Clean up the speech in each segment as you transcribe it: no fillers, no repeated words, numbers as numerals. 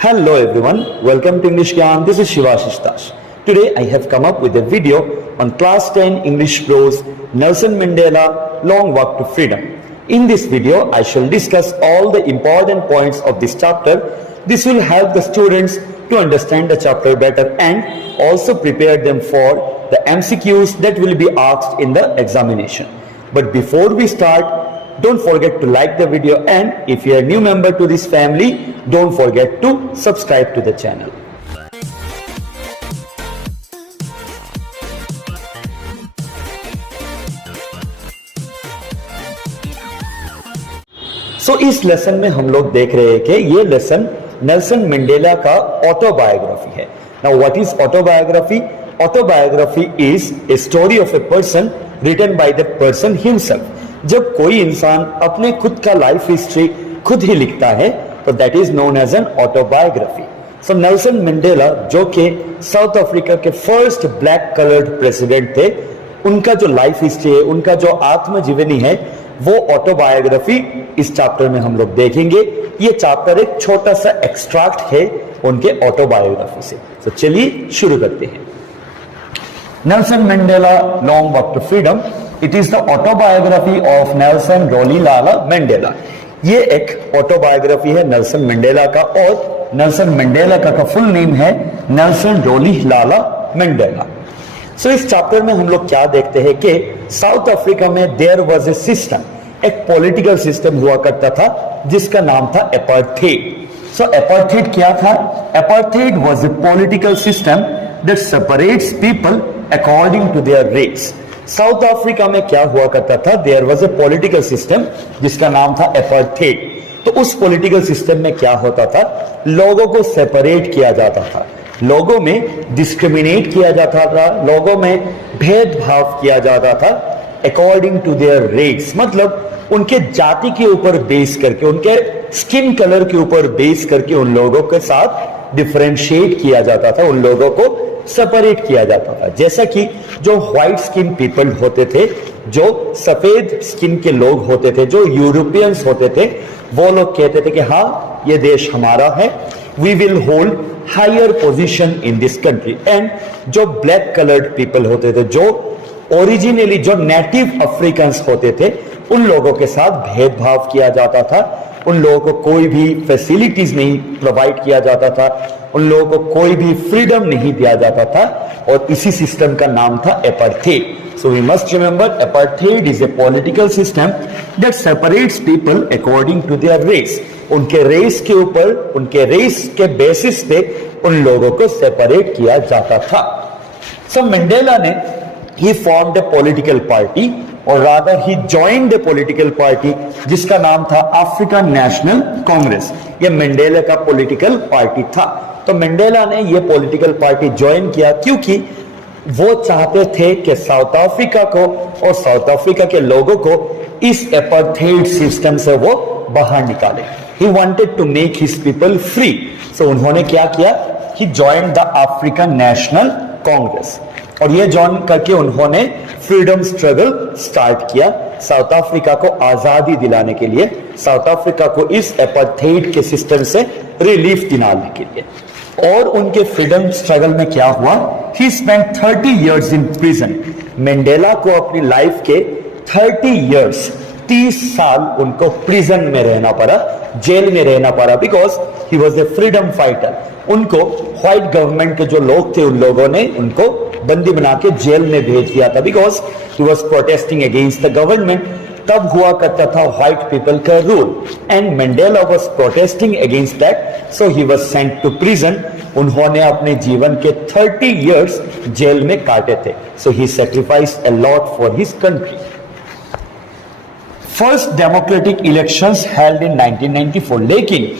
Hello everyone, welcome to English Gyan. This is Shivashish Dash. Today I have come up with a video on Class 10 English Prose Nelson Mandela Long Walk to Freedom. In this video I shall discuss all the important points of this chapter. This will help the students to understand the chapter better and also prepare them for the MCQs that will be asked in the examination. But before we start, don't forget to like the video, and if you are a new member to this family, don't forget to subscribe to the channel. So इस lesson में हम लोग देख रहे हैं कि ये lesson Nelson Mandela का ऑटोबायोग्राफी है. Now what is autobiography? Autobiography is a story of a person written by the person himself. जब कोई इंसान अपने खुद का लाइफ हिस्ट्री खुद ही लिखता है तो that is known as an autobiography. So Nelson Mandela जो कि साउथ अफ्रीका के फर्स्ट ब्लैक कलर्ड प्रेसिडेंट थे, उनका जो लाइफ हिस्ट्री है, उनका जो आत्मजीवनी है, वो ऑटोबायोग्राफी इस चैप्टर में हम लोग देखेंगे. ये चैप्टर एक छोटा सा एक्सट्रैक्ट है उनके ऑटोबायोग्राफी से. तो चलिए शुरू करते हैं. Nelson Mandela long walk to freedom. It is the autobiography of Nelson Rolihlahla Mandela. ये एक ऑटोबायोग्राफी है नेल्सन मंडेला का, और नेल्सन मंडेला का फुल नेम है नेल्सन रोलिह्लाला मंडेला. सो इस चैप्टर में हम लोग क्या देखते हैं कि साउथ अफ्रीका में देयर वाज ए सिस्टम, एक पॉलिटिकल सिस्टम हुआ करता था जिसका नाम था अपार्थाइड. सो अपार्थाइड क्या था? Apartheid was a political system that separates people according to their race. South Africa में क्या हुआ करता था? There was a political system जिसका नाम था अपार्थाइड. तो उस पॉलिटिकल सिस्टम में क्या होता था? लोगों को सेपरेट किया जाता था, लोगों में डिस्क्रिमिनेट किया जाता था, लोगों में भेदभाव किया जाता था अकॉर्डिंग टू देयर रेस. मतलब उनके जाति के ऊपर बेस करके, उनके स्किन कलर के ऊपर बेस करके उन लोगों के साथ डिफरेंशिएट किया जाता था, उन लोगों को सेपरेट किया जाता था. जैसा कि जो व्हाइट स्किन पीपल होते थे, जो सफेद स्किन के लोग होते थे, जो यूरोपियंस होते थे, वो लोग कहते थे कि हाँ ये देश हमारा है, we will hold higher position in this country. And जो ब्लैक कलर्ड पीपल होते थे, जो ओरिजिनली जो नेटिव अफ्रीकन्स होते थे, उन लोगों के साथ भेदभाव किया जाता था, उन लोगों को कोई भी फैसिलिटीज नहीं प्रोवाइड किया जाता था, उन लोगों को कोई भी फ्रीडम नहीं दिया जाता था, और इसी सिस्टम का नाम था apartheid. So we must remember apartheid is a political system that separates people according to their race. उनके रेस के ऊपर, उनके रेस के बेसिस पे उन लोगों को सेपरेट किया जाता था. सो मंडेला ने ही फॉर्म्ड ए पॉलिटिकल पार्टी, और rather he joined the political party जिसका नाम था अफ्रीकन नेशनल कांग्रेस. ये मंडेला का पॉलिटिकल पार्टी था. तो मंडेला ने ये पॉलिटिकल पार्टी ज्वाइन किया क्योंकि वो चाहते थे कि साउथ अफ्रीका को और साउथ अफ्रीका के लोगों को इस अपार्थाइड सिस्टम से वो बाहर निकाले. He wanted to make his people free. So उन्होंने क्या किया? He joined the African National Congress, और ये ज्वाइन करके उन्होंने फ्रीडम स्ट्रगल स्टार्ट किया साउथ अफ्रीका को आजादी दिलाने के लिए, साउथ अफ्रीका को इस अपार्थाइड के सिस्टम से रिलीफ दिलाने के लिए. और उनके फ्रीडम स्ट्रगल में क्या हुआ? ही spent 30 years in prison. Mandela को अपनी लाइफ के 30 साल उनको प्रिजन में रहना पड़ा, जेल में रहना पड़ा, because he was a freedom fighter. उनको व्हाइट गवर्नमेंट के जो लोग थे, उन लोगों ने उनको बंदी बना के जेल में भेज दिया था, because he was protesting against the government. तब हुआ करता था व्हाइट पीपल का rule, and Mandela was protesting against that, so he was sent to prison. उन्होंने अपने जीवन के 30 years जेल में काटे थे. So he sacrificed a lot for his country. First democratic elections held in 1994. लेकिन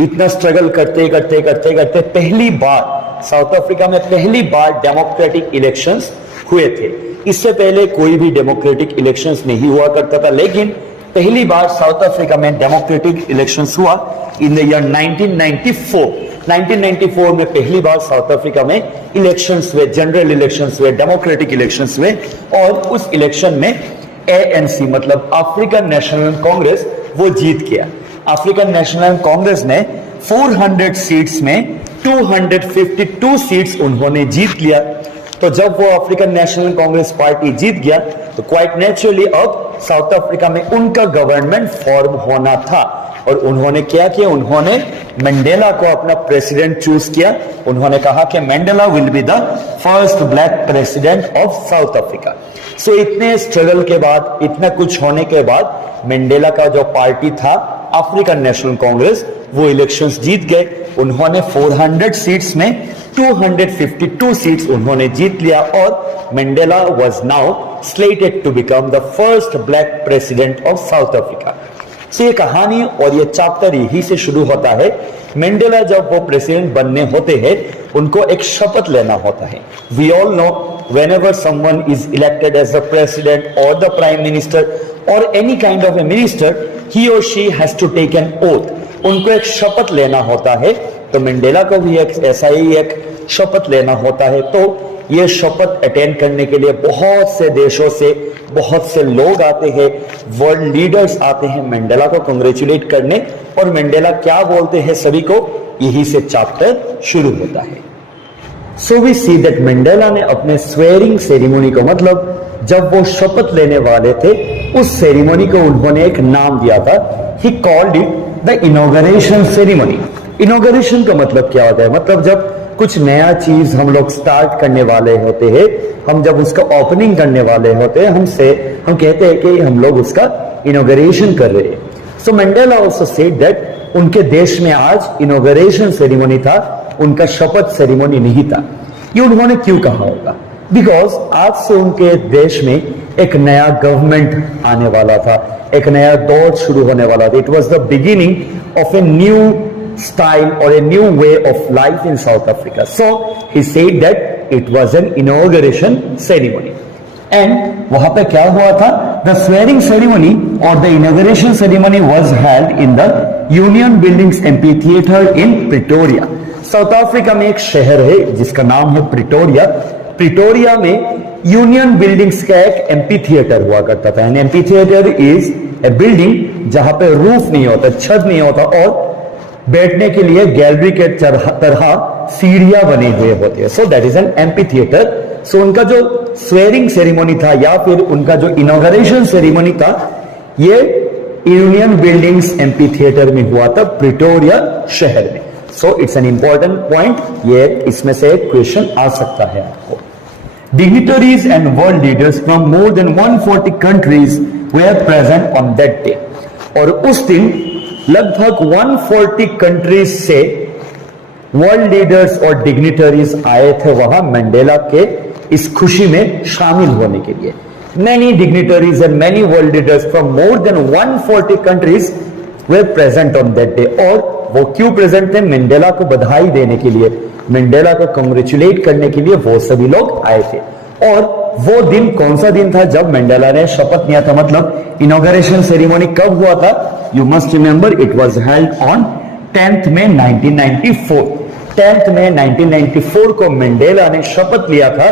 इतना स्ट्रगल करते करते करते करते पहली बार साउथ अफ्रीका में पहली बार डेमोक्रेटिक इलेक्शंस हुए थे. इससे पहले कोई भी डेमोक्रेटिक इलेक्शंस नहीं हुआ करता था, लेकिन पहली बार साउथ अफ्रीका में डेमोक्रेटिक इलेक्शंस हुआ इन द ईयर 1994. 1994 में पहली बार साउथ अफ्रीका में इलेक्शंस हुए, जनरल इलेक्शंस हुए, डेमोक्रेटिक इलेक्शंस हुए, और उस इलेक्शन में ANC मतलब अफ्रीकन नेशनल कांग्रेस वो जीत गया. अफ्रीकन नेशनल कांग्रेस ने 400 सीट्स में 252 सीट्स उन्होंने जीत लिया। तो जब वो अफ्रीकन नेशनल कांग्रेस पार्टी जीत गया तो क्वाइट नेचुरली अब साउथ अफ्रीका में उनका गवर्नमेंट फॉर्म होना था। और उन्होंने क्या किया, उन्होंने मंडेला को अपना प्रेसिडेंट चूज किया। उन्होंने कहा कि Mandela will be the first black president of South Africa. So इतने स्ट्रगल के बाद, इतना कुछ होने के बाद मंडेला का जो पार्टी था अफ्रीकन नेशनल कांग्रेस, वो इलेक्शंस जीत गए। उन्होंने 400 सीट्स में 252 सीट्स उन्होंने जीत लिया और Mandela was now slated to become the first black president of South Africa. ये कहानी और ये चैप्टर यही से शुरू होता है। मंडेला जब वो प्रेसिडेंट बनने होते हैं, उनको एक शपथ लेना होता है। We all know whenever someone is elected as the president or the prime minister or any kind of a minister, he or she has to take an oath. उनको एक शपथ लेना होता है। तो मंडेला को भी एक ऐसा ही एक शपथ लेना होता है। तो ये शपथ अटेंड करने के लिए बहुत से देशों से बहुत से लोग आते हैं, वर्ल्ड लीडर्स आते हैं मंडेला को कांग्रेचुलेट करने। और मंडेला क्या बोलते हैं सभी को, यही से चैप्टर शुरू होता है। So we see that Mandela ने अपने स्वेरिंग सेरेमनी को, मतलब जब वो शपथ लेने वाले थे, उस सेरेमनी को उन्होंने एक नाम दिया था। He called it the inauguration ceremony. Inauguration का मतलब क्या होता है, मतलब जब कुछ नया चीज हम लोग स्टार्ट करने वाले होते हैं, हम जब उसका ओपनिंग करने वाले होते हैं, हम कहते हैं कि हम लोग उसका इनॉग्रेशन कर रहे हैं। सो मंडेला आल्सो सेड दैट उनके देश में आज इनॉग्रेशन सेरेमनी था, उनका शपथ सेरेमनी नहीं था। ये उन्होंने क्यों कहा होगा, बिकॉज आज से उनके देश में एक नया गवर्नमेंट आने वाला था, एक नया दौर शुरू होने वाला था। It was the beginning of a new style or a new way of life in South Africa. So he said that it was an inauguration ceremony. And वहां पे क्या हुआ था, the swearing ceremony or the inauguration ceremony was held in the Union Buildings Amphitheatre in Pretoria. South Africa में एक शहर है जिसका नाम है प्रिटोरिया। प्रिटोरिया में यूनियन बिल्डिंग्स का एक एम्पीथिएटर हुआ करता था। एन एम्पीथिएटर इज ए बिल्डिंग जहां पे रूफ नहीं होता, छत नहीं होता और बैठने के लिए गैलरी के तरह सीढ़ियां बने हुए होते हैं। So that is an amphitheatre. So उनका जो स्वेरिंग सेरेमनी था या फिर उनका जो इनॉग्रेशन सेरेमनी था, ये यूनियन बिल्डिंग्स एम्पीथिएटर में हुआ था, प्रिटोरिया शहर में। So it's an important point, ये इसमें से एक क्वेश्चन आ सकता है आपको। Dignitaries and world leaders from more than 140 countries were present on that day. और उस दिन लगभग 140 कंट्रीज से वर्ल्ड लीडर्स और डिग्निटरीज आए थे वहां मंडेला के इस खुशी में शामिल होने के लिए। Many dignitaries and many world leaders from more than 140 countries were present on that day. और वो क्यों प्रेजेंट थे, मंडेला को बधाई देने के लिए, मंडेला को कांग्रेचुलेट करने के लिए वो सभी लोग आए थे। और वो दिन कौन सा दिन था जब मंडेला ने शपथ लिया था, मतलब इनॉग्रेशन सेरेमनी कब हुआ था, you must remember it was held on 10th May 1994। 10th May 1994 को मंडेला ने शपथ लिया था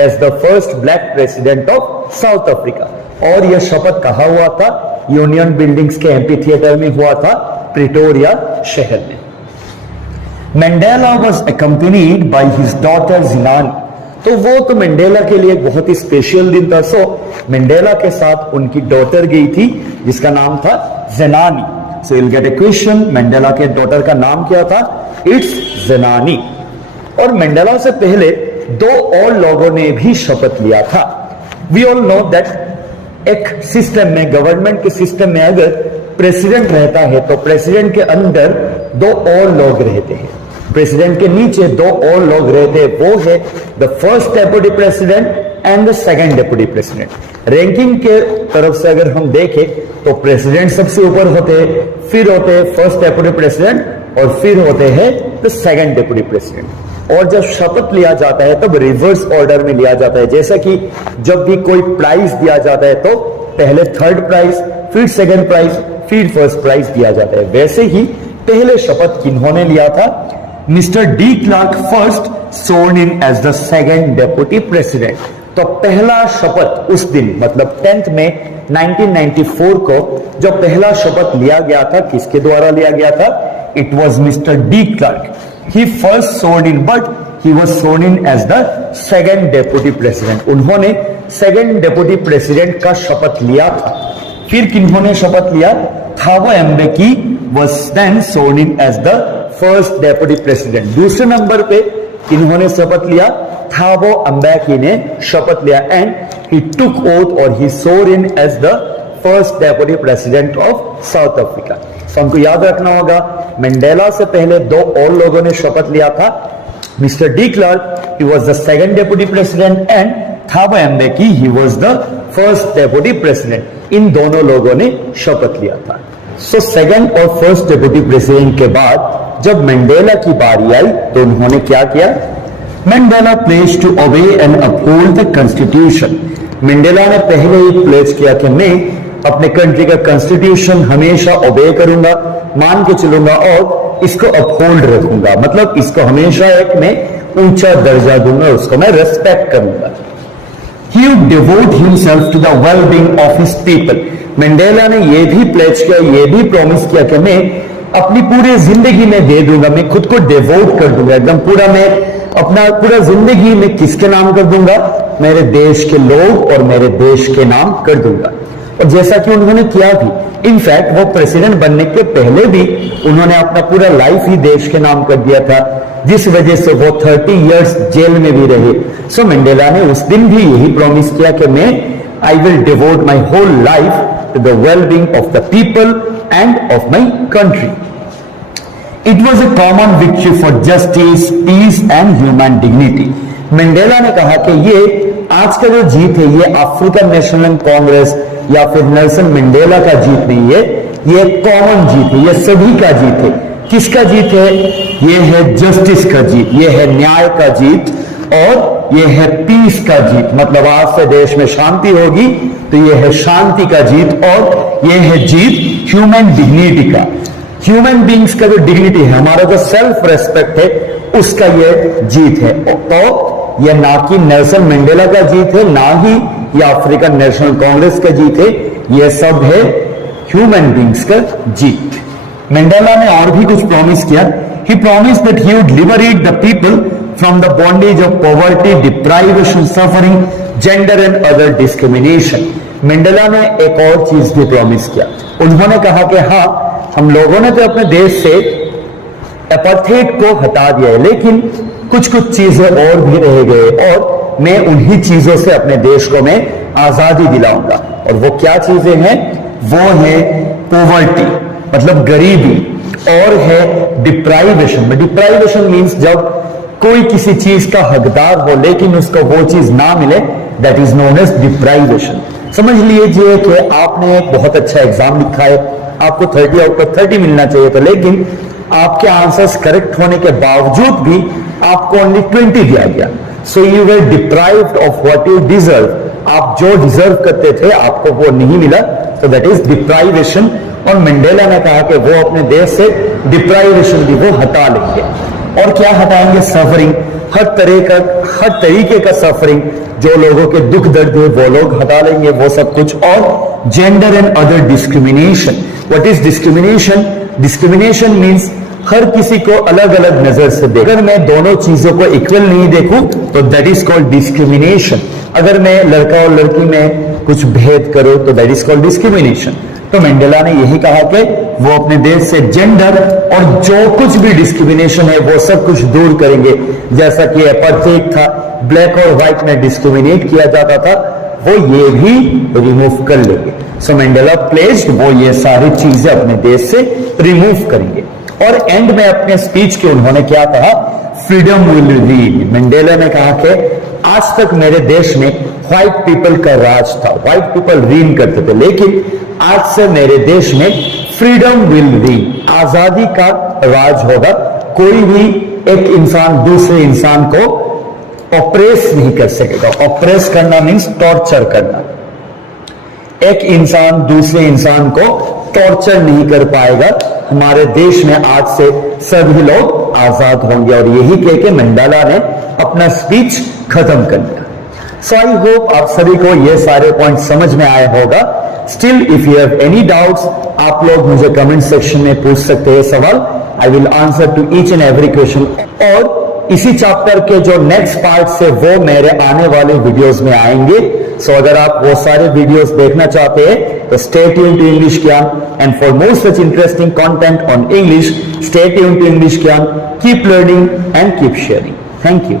as the first black president of South Africa. और यह शपथ कहा हुआ था, यूनियन बिल्डिंग्स के एम्पीथिएटर में हुआ था, प्रिटोरिया शहर में। Mandela was accompanied by his daughter Zenani. तो वो तो मंडेला के लिए एक बहुत ही स्पेशल दिन था। सो मंडेला के साथ उनकी डॉटर गई थी जिसका नाम था Zenani. So you will get a question, Mandela के डॉटर का नाम क्या था, इट्स ज़नानी। और मंडेला से पहले दो और लोगों ने भी शपथ लिया था। वी ऑल नो दैट एक सिस्टम में, गवर्नमेंट के सिस्टम में अगर प्रेसिडेंट रहता है तो प्रेसिडेंट के अंदर दो और लोग रहते हैं, प्रेसिडेंट के नीचे दो और लोग रहते हैं, वो है the first deputy president and the second deputy president. Ranking के तरफ से अगर हम देखें तो प्रेसिडेंट सबसे ऊपर होते हैं, फिर होते हैं फर्स्ट डेप्यूटी प्रेसिडेंट और फिर होते हैं द सेकंड डेप्यूटी प्रेसिडेंट। और जब शपथ लिया जाता है तब रिवर्स ऑर्डर में लिया जाता है। जैसा कि जब भी कोई प्राइज दिया जाता है तो पहले थर्ड प्राइज, फिर सेकंड प्राइज, फिर फर्स्ट प्राइज दिया जाता है। वैसे ही पहले शपथ किन्होंने लिया था, mister de Klerk first sworn in as the second deputy president. तो पहला शपथ उस दिन, मतलब 10th May 1994 को जो पहला शपथ लिया गया था, किसके द्वारा लिया गया था, it was Mr. D. Clark. He first sworn in, but he was sworn in as the second deputy president. उन्होंने second deputy president का शपथ लिया था. फिर किन्होंने शपथ लिया? थावो एम्बेकी was then sworn in as the first deputy president. दूसरे number पे किन्होंने शपथ लिया? थावो एम्बेकी ने शपथ लिया, and he took oath or he swore in as the first deputy president of South Africa. So हमको याद रखना होगा, मंडेला से पहले दो और लोगों ने शपथ लिया था. Mister de Clark, he was the second deputy president, and थावो एम्बेकी, he was the first deputy president. इन दोनों लोगों ने शपथ लिया था. सो सेकंड और फर्स्ट डेप्यूटी प्रेसिडेंट के बाद जब मंडेला की बारी आई तो उन्होंने क्या किया? Mandela pledge to obey and uphold the constitution. Mandela ने पहले ही प्लेज किया कि मैं अपने कंट्री का कॉन्स्टिट्यूशन हमेशा ओबे करूंगा, मान के चलूंगा और इसको अपहोल्ड रखूंगा, मतलब इसको हमेशा एक मैं ऊंचा दर्जा दूंगा, उसको मैं रेस्पेक्ट करूंगा. He would devote himself to the well-being of his people. Mandela ने ये भी प्लेज किया, ये भी प्रॉमिस किया कि मैं अपनी पूरी जिंदगी में दे दूंगा, मैं खुद को डिवोट कर दूंगा एकदम पूरा, मैं अपना पूरा जिंदगी में किसके नाम कर दूंगा? मेरे देश के लोग और मेरे देश के नाम कर दूंगा. और जैसा कि उन्होंने किया भी, इनफैक्ट वो प्रेसिडेंट बनने के पहले भी उन्होंने अपना पूरा लाइफ ही देश के नाम कर दिया था, जिस वजह से वो 30 इयर्स जेल में भी रहे. सो मंडेला ने उस दिन भी यही प्रॉमिस किया कि मैं I will devote my whole life to the wellbeing of the people and of my country. It was a common victory for justice, peace and human dignity. Mandela ने कहा कि ये आज का जो जीत है ये अफ्रीकन नेशनल कांग्रेस या फिर नेल्सन मंडेला का जीत नहीं है, ये कॉमन जीत है, ये सभी का जीत है. किसका जीत है? ये है जस्टिस का जीत, ये है न्याय का जीत और ये है पीस का जीत. मतलब आज से देश में शांति होगी तो ये है शांति का जीत, और ये है जीत ह्यूमन डिग्निटी का. ह्यूमन बींग्स का जो डिग्निटी है, हमारा जो सेल्फ रेस्पेक्ट है, उसका ये जीत है. तो ये ना कि नेल्सन मंडेला का जीत है, ना ही ये अफ्रीकन नेशनल कांग्रेस का जीत है, ये सब है ह्यूमन बींग्स का जीत. मंडेला ने और भी कुछ प्रॉमिस किया. He promise that he would liberate the people from the bondage of poverty, deprivation, suffering, gender and other discrimination. Mandela ने एक और चीज भी प्रॉमिस किया. उन्होंने कहा कि हाँ, हम लोगों ने तो अपने देश से अपार्थाइड को हटा दिया है, लेकिन कुछ कुछ चीजें और भी रह गए, और मैं उन्हीं चीजों से अपने देश को मैं आजादी दिलाऊंगा. और वो क्या चीजें हैं? वो है पॉवर्टी, मतलब गरीबी, और है डिप्राइवेशन. डिप्राइवेशन मीन्स जब कोई किसी चीज का हकदार हो लेकिन उसको वो चीज ना मिले, that is known as deprivation. समझ लीजिए कि आपने एक बहुत अच्छा एग्जाम लिखा है, आपको 30 आउट ऑफ 30 मिलना चाहिए था, लेकिन आपके आंसर्स करेक्ट होने के बावजूद भी आपको ओनली 20 दिया गया. So you were deprived of what you deserve. आप जो डिजर्व करते थे आपको वो नहीं मिला, तो दैट इज डिप्राइवेशन. और मंडेला ने कहा कि वो अपने देश से डिप्राइवेशन भी वो हटा लेंगे. और क्या हटाएंगे? सफरिंग, हर तरीके का सफरिंग, जो लोगों के दुख दर्द है वो लोग हटा लेंगे, वो सब कुछ. और gender and other discrimination. What is discrimination? Discrimination means हर किसी को अलग अलग नजर से देख. अगर मैं दोनों चीजों को इक्वल नहीं देखूं तो दैट इज कॉल्ड डिस्क्रिमिनेशन. अगर मैं लड़का और लड़की में कुछ भेद करूं तो दैट इज कॉल्ड डिस्क्रिमिनेशन. तो मंडेला ने यही कहा कि वो अपने देश से जेंडर और जो कुछ भी डिस्क्रिमिनेशन है वो सब कुछ दूर करेंगे. जैसा कि अपार्थाइड था, ब्लैक और व्हाइट में डिस्क्रिमिनेट किया जाता था, वो ये भी रिमूव कर लेंगे. सो मंडेला प्लेस्ड वो ये सारी चीजें अपने देश से रिमूव करेंगे. और एंड में अपने स्पीच के उन्होंने क्या कहा? Freedom will reign. मंडेला ने कहा कि आज तक मेरे देश में व्हाइट पीपल का राज था, व्हाइट पीपल रीन करते थे, लेकिन आज से मेरे देश में फ्रीडम विल रीन, आजादी का राज होगा. कोई भी एक इंसान दूसरे इंसान को ऑपरेस नहीं कर सकेगा. ऑपरेस करना मीन्स टॉर्चर करना. एक इंसान दूसरे इंसान को टॉर्चर नहीं कर पाएगा. हमारे देश में आज से सभी लोग आजाद होंगे. और यही कह के मंडेला ने अपना स्पीच खत्म कर दिया. सो आई होप आप सभी को ये सारे पॉइंट समझ में आया होगा. Still if you have any doubts, आप लोग मुझे कमेंट सेक्शन में पूछ सकते हैं सवाल. I will answer to each and every question. और इसी चैप्टर के जो नेक्स्ट पार्ट से वो मेरे आने वाले वीडियोस में आएंगे। सो अगर आप वो सारे वीडियोस देखना चाहते हैं तो stay tune to English Gyan, and for more such interesting content on English, stay tune to English Gyan. Keep learning and keep sharing. Thank you.